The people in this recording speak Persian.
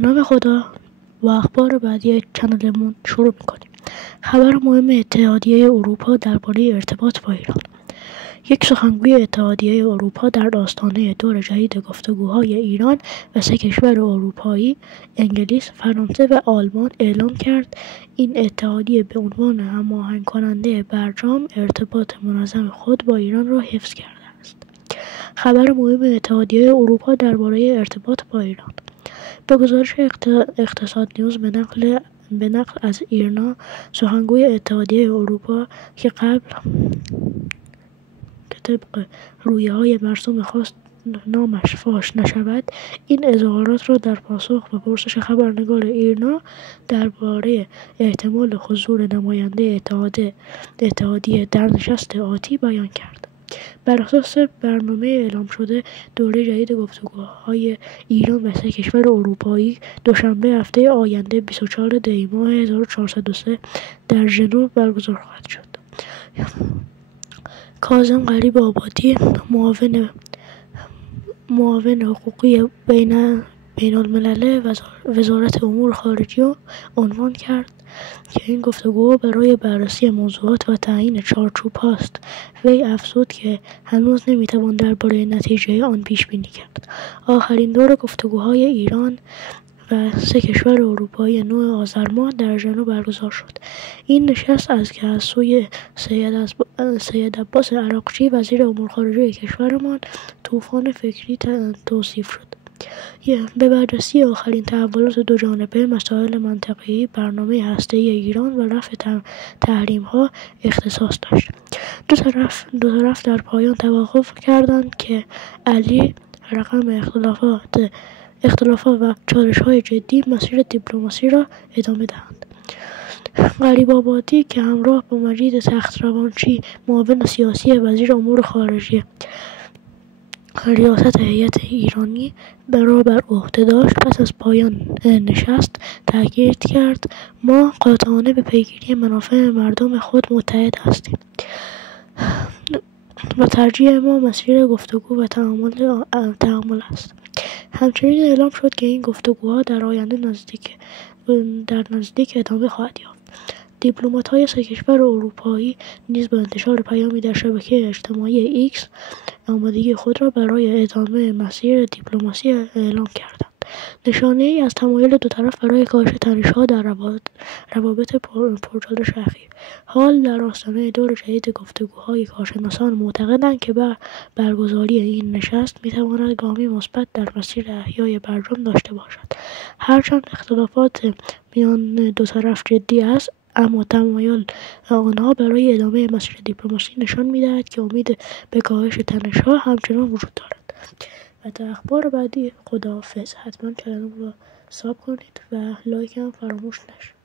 به نام خدا و اخبار بعدی چنلمون شروع میکنیم. خبر مهم اتحادیه اروپا درباره ارتباط با ایران. یک سخنگوی اتحادیه اروپا در آستانه دور جدید گفتگوهای ایران و 3 کشور اروپایی انگلیس، فرانسه و آلمان اعلام کرد این اتحادیه به عنوان هماهنگ کننده برجام ارتباط منظم خود با ایران را حفظ کرده است. خبر مهم اتحادیه اروپا درباره ارتباط با ایران. به گزارش اقتصاد نیوز به نقل از ایرنا، سخنگوی اتحادیه اروپا که طبق رویه‌های مرسوم خواست نامش فاش نشود، این اظهارات را در پاسخ به پرسش خبرنگار ایرنا درباره احتمال حضور نماینده اتحادیه در نشست آتی بیان کرد. بر اساس برنامه اعلام شده، دوره جدید گفتگوهای ایران و 3 کشور اروپایی دوشنبه هفته آینده 24 دی ماه 1403 در ژنو برگزار خواهد شد. کاظم غریب آبادی، معاون حقوقی بین الملل وزارت امور خارجه عنوان کرد که این گفتگوها برای بررسی موضوعات و تعیین چارچوب هاست. وی افزود که هنوز نمیتوان درباره نتیجه آن پیش بینی کرد. آخرین دور گفتگوهای ایران و 3 کشور اروپایی 9 آذر ماه در ژنو برگزار شد. این نشست از سوی سید عباس عراقچی، وزیر امور خارجه کشورمان، طوفان فکری توصیف شد. به بررسی آخرین تحولات دوجانبه، مسائل منطقه‌ای، برنامه هسته‌ای ایران و رفع تحریم‌ها اختصاص داشت. دو طرف در پایان توافق کردند که علی رغم اختلافات و چالش‌های جدی، مسیر دیپلماسی را ادامه دهند. غریب آبادی که همراه با مجید تخت‌روانچی، معاون سیاسی وزیر امور خارجه، ریاست هیئت ایرانی را بر عهده داشت، پس از پایان نشست تاکید کرد: ما قاطعانه به پیگیری منافع مردم خود متحد هستیم و ترجیح ما مسیر گفتگو و تعامل است. همچنین اعلام شد که این گفتگوها در آینده نزدیک ادامه خواهد یافت. دیپلمات‌های 3 کشور اروپایی نیز با انتشار پیامی در شبکه اجتماعی ایکس آمادگی خود را برای ادامه مسیر دیپلماسی اعلام کردند، نشانه‌ای از تمایل دو طرف برای کاهش تنش‌ها در روابط پرچالش اخیر. حال در آستانه دور جدید گفتگوهای کارشناسان معتقدند که برگزاری این نشست می‌تواند گامی مثبت در مسیر احیای برجام داشته باشد. هرچند اختلافات میان دو طرف جدی است، اما تمایل آنها برای ادامه مسیر دیپلماسی نشان می‌دهد که امید به کاهش تنش‌ها همچنان وجود دارد. و تا اخبار بعدی، خداحافظ. حتما چنل رو ساب کنید و لایک هم فراموش نشه.